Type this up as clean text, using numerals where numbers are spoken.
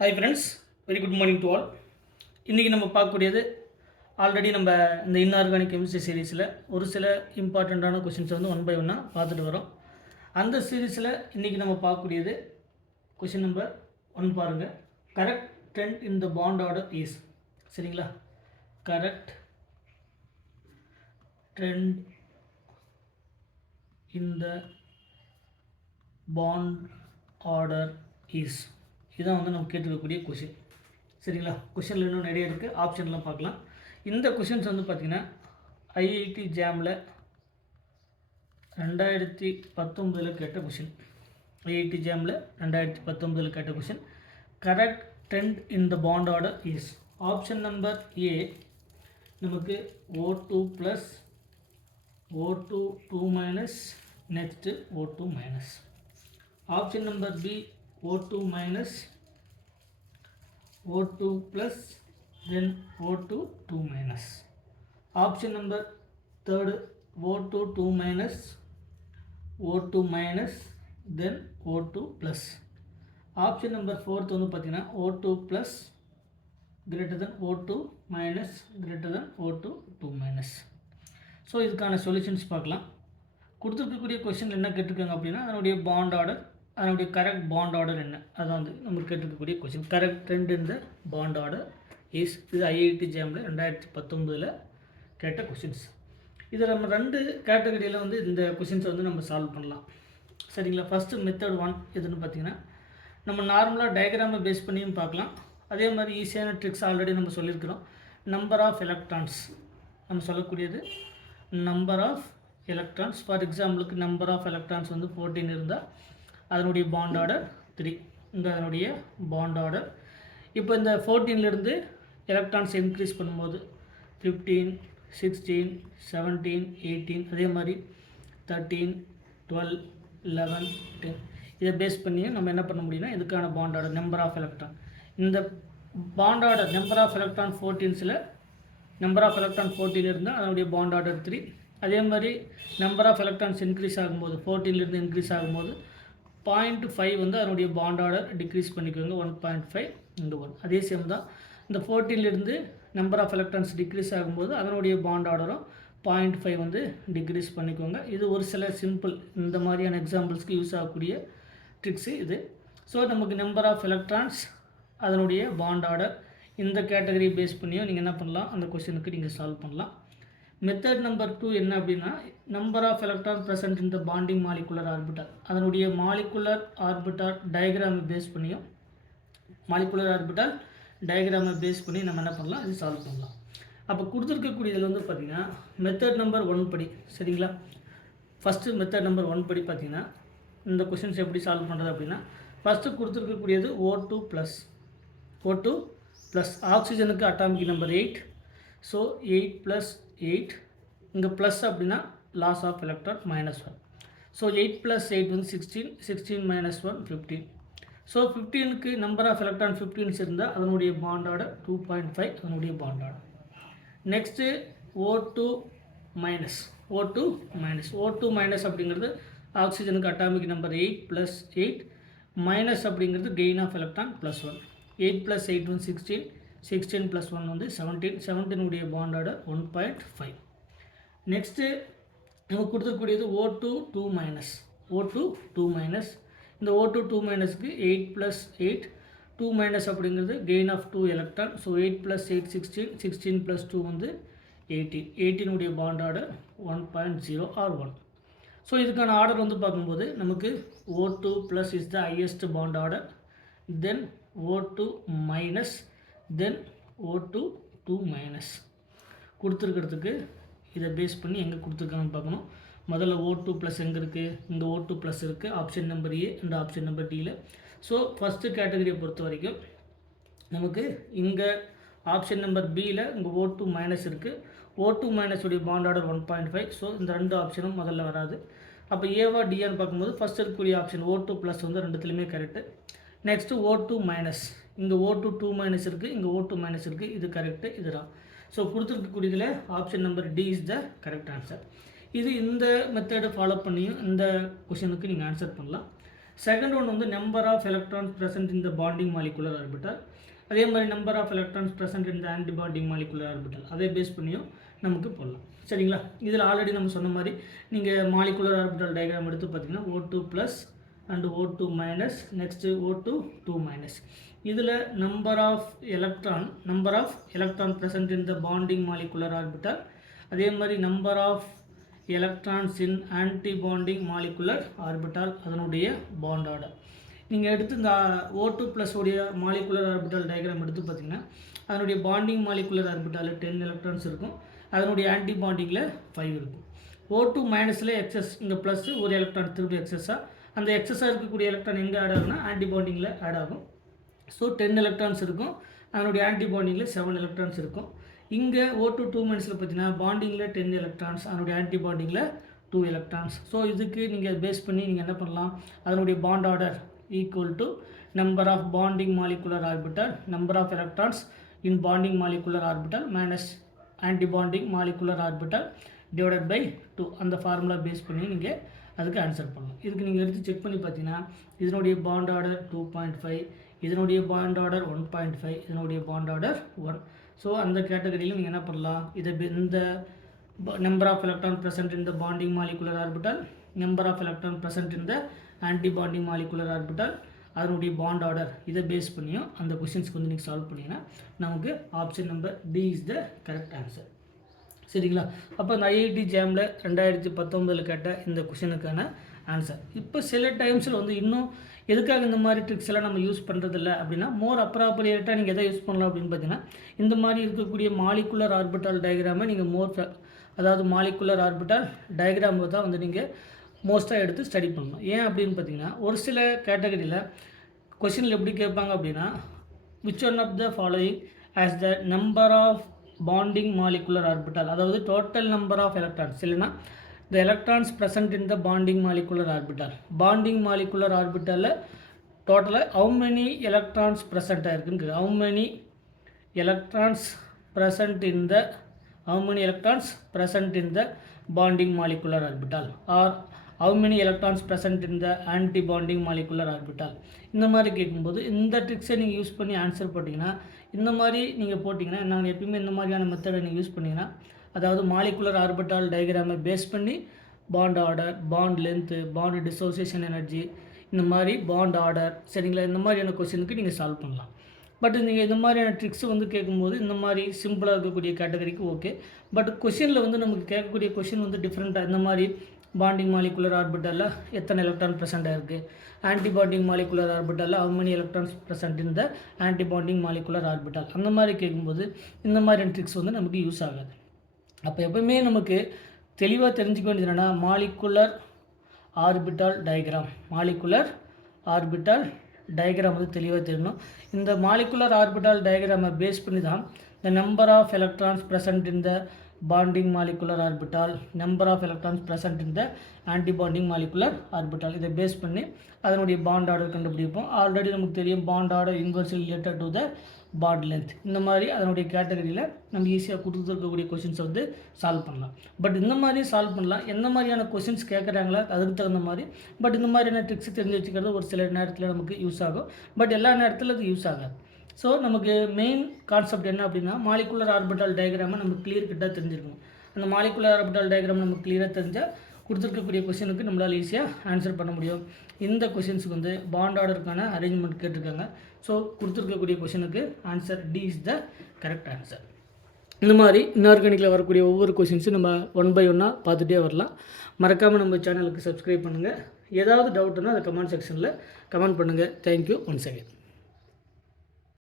Hi friends, very good morning to all. இன்றைக்கி நம்ம பார்க்கக்கூடியது ஆல்ரெடி நம்ம இந்த இன்ஆர்கானிக் கெமிஸ்ட்ரி சீரீஸில் ஒரு சில இம்பார்ட்டண்ட்டான கொஷின்ஸ் வந்து ஒன் பை ஒன்னாக பார்த்துட்டு வரோம். அந்த சீரீஸில் இன்றைக்கி நம்ம பார்க்கக்கூடியது கொஷின் நம்பர் 1 பாருங்கள். Correct trend in the bond order is. சரிங்களா? Correct trend in the bond order is. இதுதான் வந்து நம்ம கேட்டுக்கக்கூடிய கொஷின். சரிங்களா? கொஷினில் இன்னும் நிறைய இருக்குது, ஆப்ஷன்லாம் பார்க்கலாம். இந்த கொஷின்ஸ் வந்து பார்த்திங்கன்னா ஐஐடி ஜாமில் 2019 கேட்ட கொஷின். ஐஐடி ஜாமில் 2019 கேட்ட question. Correct trend in the bond order is. Option number A நமக்கு O2 plus O2 2 minus next O2 minus. Option number B O2 minus O2 plus then O2 2 minus. Option number third O2 2 minus O2 minus then O2 plus. Option number fourth வந்து பார்த்தீங்கன்னா O2 plus greater than O2 minus greater than O2 2 minus. So இதுக்கான solutions பார்க்கலாம். கொடுத்துருக்கக்கூடிய question என்ன கேட்டிருக்காங்க அப்படின்னா அதனுடைய bond order, அதனுடைய கரெக்ட் பாண்ட் ஆர்டர் என்ன, அதான் வந்து நம்மளுக்கு கேட்டிருக்கக்கூடிய கொஸ்டின். Correct trend in the bond order is. இது ஐஐடி ஜாமில் 2019 கேட்ட கொஷின்ஸ். இதில் நம்ம 2 கேட்டகரியில் வந்து இந்த கொஷின்ஸை வந்து நம்ம சால்வ் பண்ணலாம். சரிங்களா? ஃபஸ்ட்டு மெத்தட் 1 எதுன்னு பார்த்தீங்கன்னா நம்ம நார்மலாக டயக்ராமை பேஸ் பண்ணியும் பார்க்கலாம். அதே மாதிரி ஈஸியான ட்ரிக்ஸ் ஆல்ரெடி நம்ம சொல்லியிருக்கிறோம். நம்பர் ஆஃப் எலக்ட்ரான்ஸ் நம்ம சொல்லக்கூடியது நம்பர் ஆஃப் எலக்ட்ரான்ஸ். ஃபார் எக்ஸாம்பிளுக்கு நம்பர் ஆஃப் எலக்ட்ரான்ஸ் வந்து 14 இருந்தால் அதனுடைய பாண்ட் ஆர்டர் 3. இங்கே அதனுடைய பாண்ட் ஆர்டர். இப்போ இந்த 14லேருந்து எலக்ட்ரான்ஸ் இன்க்ரீஸ் பண்ணும்போது 15, 16, 17, 18, அதே மாதிரி 13, 12, 11, 10 இதை பேஸ் பண்ணி நம்ம என்ன பண்ண முடியும்னா இதுக்கான bond order number of electron. இந்த bond order number of electron 14ஸில் நம்பர் ஆஃப் எலக்ட்ரான் 14 இருந்தால் அதனுடைய பாண்ட் ஆர்டர் 3. அதே மாதிரி நம்பர் ஆஃப் எலக்ட்ரான்ஸ் இன்க்ரீஸ் ஆகும்போது 14லேருந்து இன்க்ரீஸ் ஆகும்போது 0.5 வந்து அதனுடைய பாண்ட் ஆர்டர் டிக்ரீஸ் பண்ணிக்கோங்க. 1.5 இங்கே 1. அதே சேம் தான் இந்த 14லேருந்து நம்பர் ஆஃப் எலக்ட்ரான்ஸ் டிக்ரீஸ் ஆகும்போது அதனுடைய பாண்ட் ஆர்டரும் 0.5 வந்து டிக்ரீஸ் பண்ணிக்கோங்க. இது ஒரு சில சிம்பிள் இந்த மாதிரியான எக்ஸாம்பிள்ஸ்க்கு யூஸ் ஆகக்கூடிய ட்ரிக்ஸு இது. ஸோ நமக்கு நம்பர் ஆஃப் எலக்ட்ரான்ஸ் அதனுடைய பாண்ட் ஆர்டர் இந்த கேட்டகரி பேஸ் பண்ணியும் நீங்கள் என்ன பண்ணலாம், அந்த கொஸ்டினுக்கு நீங்கள் சால்வ் பண்ணலாம். மெத்தட் நம்பர் 2 என்ன அப்படின்னா number of electron present in the bonding molecular orbital. அதனுடைய மாலிகுலர் ஆர்பிட்டால் டயக்ராமை பேஸ் பண்ணியும் மாலிகுலர் ஆர்பிட்டால் டயக்ராமை பேஸ் பண்ணி நம்ம என்ன பண்ணலாம், இது சால்வ் பண்ணலாம். அப்போ கொடுத்துருக்கக்கூடியதில் வந்து பார்த்திங்கன்னா மெத்தட் நம்பர் 1 படி. சரிங்களா? ஃபஸ்ட்டு மெத்தட் நம்பர் 1 படி பார்த்திங்கன்னா இந்த கொஷின்ஸ் எப்படி சால்வ் பண்ணுறது அப்படின்னா ஃபஸ்ட்டு கொடுத்துருக்கக்கூடியது O2 ப்ளஸ் O2 ப்ளஸ் ஆக்சிஜனுக்கு அட்டாமிக் நம்பர் 8. ஸோ 8 + 8 இங்கே ப்ளஸ் அப்படின்னா லாஸ் ஆஃப் எலக்ட்ரான் -1. ஸோ 8 + 8 வந்து 16, 16 - 1 15. ஸோ 15க்கு நம்பர் ஆஃப் எலக்ட்ரான் 15 இருந்தால் அதனுடைய பாண்ட் ஆர்டர் 2.5 அதனுடைய bond order. Next O2 minus O2 minus அப்படிங்கிறது ஆக்சிஜனுக்கு அட்டாமிக் நம்பர் 8 + 8 மைனஸ் அப்படிங்கிறது கெயின் ஆஃப் எலக்ட்ரான் +1. 8 + 8 வந்து 16, 16 + 1 வந்து 17, 17 உடைய பாண்ட் ஆர்டர் 1.5. நெக்ஸ்ட்டு நம்ம கொடுத்துக்கூடியது O2 2 மைனஸ் இந்த O2 2 மைனஸ்க்கு 8 + 8 2 மைனஸ் அப்படிங்கிறது கெயின் ஆஃப் 2 எலக்ட்ரான். ஸோ 8 + 8 16, 16 + 2 வந்து 18, 18 உடைய பாண்ட் ஆர்டர் 1.0 or 1. ஸோ இதுக்கான ஆர்டர் வந்து பார்க்கும்போது நமக்கு O2 plus is the highest bond order, then O2 minus, then O2 2 minus. கொடுத்துருக்கிறதுக்கு இதை பேஸ் பண்ணி எங்கே கொடுத்துருக்காங்கன்னு பார்க்கணும். முதல்ல O2 ப்ளஸ் எங்கே இருக்குது, இங்கே O2 ப்ளஸ் இருக்குது option number A and option number டியில். ஸோ ஃபஸ்ட்டு கேட்டகரியை பொறுத்த வரைக்கும் நமக்கு இங்கே ஆப்ஷன் நம்பர் பியில் இங்கே O2 மைனஸ் இருக்குது. O2 மைனஸ் உடைய பாண்ட் ஆர்டர் 1.5. ஸோ இந்த 2 ஆப்ஷனும் முதல்ல வராது. அப்போ ஏவா டிஆன்னு பார்க்கும்போது ஃபஸ்ட் இருக்கக்கூடிய ஆப்ஷன் O2 ப்ளஸ் வந்து ரெண்டுத்துலேயுமே கரெக்டு. நெக்ஸ்ட்டு O2 மைனஸ், இங்கே O2 2 மைனஸ் இருக்குது, இங்கே O2 மைனஸ் இருக்குது, இது கரெக்டு, இதுதான். ஸோ கொடுத்துருக்கக்கூடியதில் option number D is the correct answer. இது இந்த மெத்தடை ஃபாலோ பண்ணியும் இந்த கொஷனுக்கு நீங்கள் ஆன்சர் பண்ணலாம். செகண்ட் ஒன் வந்து number of electrons present in the bonding molecular orbital. அதே மாதிரி number of electrons present in the anti bonding molecular orbital, அதை பேஸ் பண்ணியும் நமக்கு போடலாம். சரிங்களா? இதில் ஆல்ரெடி நம்ம சொன்ன மாதிரி நீங்கள் மாலிகுலர் ஆர்பிட்டல் டயக்ராம் எடுத்து பார்த்தீங்கன்னா O2 plus and O2 minus, next O2 2 minus. இதில் number of electron present in the bonding molecular orbital, அதே மாதிரி number of electrons in anti bonding molecular orbital, அதனுடைய பாண்ட் ஆர்டர். நீங்கள் எடுத்து இந்த O2 ப்ளஸ் உடைய மாலிகுலர் ஆர்பிட்டல் டயக்ராம் எடுத்து பார்த்தீங்கன்னா அதனுடைய பாண்டிங் மாலிகுலர் ஆர்பிட்டலில் 10 எலக்ட்ரான்ஸ் இருக்கும், அதனுடைய ஆன்டி பாண்டிங்கில் 5 இருக்கும். O2 மைனஸில் எக்ஸஸ், இங்கே ப்ளஸ் ஒரு எலக்ட்ரான் திருப்பி எக்ஸஸாக, அந்த எக்ஸஸாக இருக்கக்கூடிய எலக்ட்ரான் எங்கே ஆட் ஆகுனா ஆன்டி பாண்டிங்கில் ஆட் ஆகும். ஸோ 10 எலக்ட்ரான்ஸ் இருக்கும், அதனுடைய ஆன்டி பாண்டிங்கில் 7 எலக்ட்ரான்ஸ் இருக்கும். இங்கே O2 2 மைனஸில் பார்த்தீங்கன்னா பாண்டிங்கில் 10 எலக்ட்ரான்ஸ், அதனுடைய ஆன்டி பாண்டிங்கில் 2 எலக்ட்ரான்ஸ். ஸோ இதுக்கு நீங்கள் பேஸ் பண்ணி நீங்கள் என்ன பண்ணலாம், அதனுடைய bond order equal to number of bonding molecular orbital, number of electrons in bonding molecular orbital minus anti bonding molecular orbital divided by 2, அந்த ஃபார்முலா பேஸ் பண்ணி நீங்கள் அதுக்கு ஆன்சர் பண்ணலாம். இதுக்கு நீங்கள் எடுத்து செக் பண்ணி பார்த்தீங்கன்னா இதனுடைய பாண்ட் ஆர்டர் 2.5, இதனுடைய பாண்ட் ஆர்டர் 1.5, இதனுடைய பாண்ட் ஆர்டர் 1. ஸோ அந்த கேட்டகரியில் நீங்கள் என்ன பண்ணலாம், இதை இந்த number of electron present in the bonding molecular orbital, number of electron present in the anti bonding molecular orbital, அதனுடைய பாண்ட் ஆர்டர், இதை பேஸ் பண்ணியும் அந்த கொஸ்டின்ஸ்க்கு வந்து நீங்கள் சால்வ் பண்ணிங்கன்னா நமக்கு option number D is the correct answer. சரிங்களா? அப்போ இந்த IIT ஜாமில் 2019 கேட்ட இந்த கொஷனுக்கான ஆன்சர். இப்போ சில டைம்ஸில் வந்து இன்னும் எதுக்காக இந்த மாதிரி ட்ரிக்ஸ் எல்லாம் நம்ம யூஸ் பண்ணுறதில்ல அப்படின்னா, மோர் அப்ராப்ரியேட்டாக நீங்கள் எதை யூஸ் பண்ணலாம் அப்படின்னு பார்த்தீங்கன்னா, இந்த மாதிரி இருக்கக்கூடிய மாலிகுலர் ஆர்பிட்டல் டயக்ராமை நீங்கள் அதாவது மாலிகுலர் ஆர்பிட்டல் டயக்ராமை தான் வந்து நீங்கள் மோஸ்ட்டாக எடுத்து ஸ்டடி பண்ணணும். ஏன் அப்படின்னு பார்த்தீங்கன்னா, ஒரு சில கேட்டகரியில் கொஷினில் எப்படி கேட்பாங்க அப்படின்னா, which one of the following as the number of bonding molecular orbital, அதாவது டோட்டல் நம்பர் ஆஃப் எலக்ட்ரான்ஸ், இல்லைனா the electrons present in the bonding molecular orbital, bonding molecular orbital டோட்டலாக how many electrons present ஆகிருக்குன்னு, how many electrons present in the bonding molecular orbital, or how many electrons present in the anti bonding molecular orbital. இந்த மாதிரி கேட்கும்போது இந்த ட்ரிக்ஸை நீங்கள் use பண்ணி answer போட்டிங்கன்னா, இந்த மாதிரி நீங்கள் போட்டிங்கன்னா, நாங்கள் எப்பயுமே இந்த மாதிரியான மெத்தடை நீங்கள் யூஸ் பண்ணிங்கன்னா, அதாவது மாலிகுலர் ஆர்பிட்டால் டயக்ராமை பேஸ் பண்ணி bond order, bond length, bond dissociation energy, இந்த மாதிரி பாண்ட் ஆர்டர், சரிங்களா, இந்த மாதிரியான கொஸ்டினுக்கு நீங்கள் சால்வ் பண்ணலாம். பட் நீங்கள் இந்த மாதிரியான ட்ரிக்ஸ் வந்து கேட்கும்போது இந்த மாதிரி சிம்பிளாக இருக்கக்கூடிய கேட்டகரிக்கு ஓகே. பட் கொஷினில் வந்து நமக்கு கேட்கக்கூடிய கொஷின் வந்து டிஃப்ரெண்ட்டாக, இந்த மாதிரி பாண்டிங் மாலிகுலர் ஆர்பிட்டலில் எத்தனை எலக்ட்ரான் ப்ரெசென்ட்டாக இருக்குது, ஆன்டி பாண்டிங் மாலிகுலர் ஆர்பிட்டலில் how many electrons present in the anti bonding molecular orbital, அந்த மாதிரி கேட்கும்போது இந்த மாதிரியான ட்ரிக்ஸ் வந்து நமக்கு யூஸ் ஆகாது. அப்போ எப்பவுமே நமக்கு தெளிவாக தெரிஞ்சுக்க வேண்டியது என்னென்னா, மாலிகுலர் ஆர்பிட்டல் டயக்ராம் வந்து தெளிவாக தெரியணும். இந்த மாலிகுலர் ஆர்பிட்டல் டயக்ராமை பேஸ் பண்ணி தான் the number of electrons present in the bonding molecular orbital, number of electrons present in the anti-bonding molecular orbital, இதை பேஸ் பண்ணி அதனுடைய பாண்ட் ஆர்டர் கண்டுபிடிப்போம். ஆல்ரெடி நமக்கு தெரியும் bond order inversely related to the bond length. இந்த மாதிரி அதனுடைய கேட்டகரியில் நம்ம ஈஸியாக கொடுத்துருக்கக்கூடிய கொஷின்ஸை வந்து சால்வ் பண்ணலாம். பட் இந்த மாதிரி சால்வ் பண்ணலாம், எந்த மாதிரியான கொஷின்ஸ் கேட்குறாங்களா அதுக்கு தகுந்த மாதிரி. பட் இந்த மாதிரியான ட்ரிக்ஸ் தெரிஞ்சு வச்சுக்கிறது ஒரு சில நேரத்தில் நமக்கு யூஸ் ஆகும், பட் எல்லா நேரத்தில் அது யூஸ் ஆகாது. ஸோ நமக்கு மெயின் கான்செப்ட் என்ன அப்படின்னா, மாலிகுலர் ஆர்பிட்டல் டயக்ராமை நமக்கு கிளியர் கிட்டாக தெரிஞ்சிருக்கணும். அந்த மாலிகுலர் ஆர்பிட்டல் டயக்ராம் நமக்கு கிளியராக தெரிஞ்சால் கொடுத்துருக்கக்கூடிய கொஷினுக்கு நம்மளால் ஈஸியாக ஆன்சர் பண்ண முடியும். இந்த கொஷின்ஸுக்கு வந்து பாண்ட் ஆர்டருக்கான அரேஞ்ச்மெண்ட் கேட்டிருக்காங்க. ஸோ கொடுத்துருக்கக்கூடிய கொஷினுக்கு answer D is the correct answer. இந்த மாதிரி இன்ஆர்கானிக்கில் வரக்கூடிய ஒவ்வொரு கொஷின்ஸும் நம்ம 1 by 1 பார்த்துட்டே வரலாம். மறக்காமல் நம்ம சேனலுக்கு சப்ஸ்கிரைப் பண்ணுங்கள். ஏதாவது டவுட்னா அதை கமெண்ட் செக்ஷனில் கமெண்ட் பண்ணுங்கள். Thank you once again.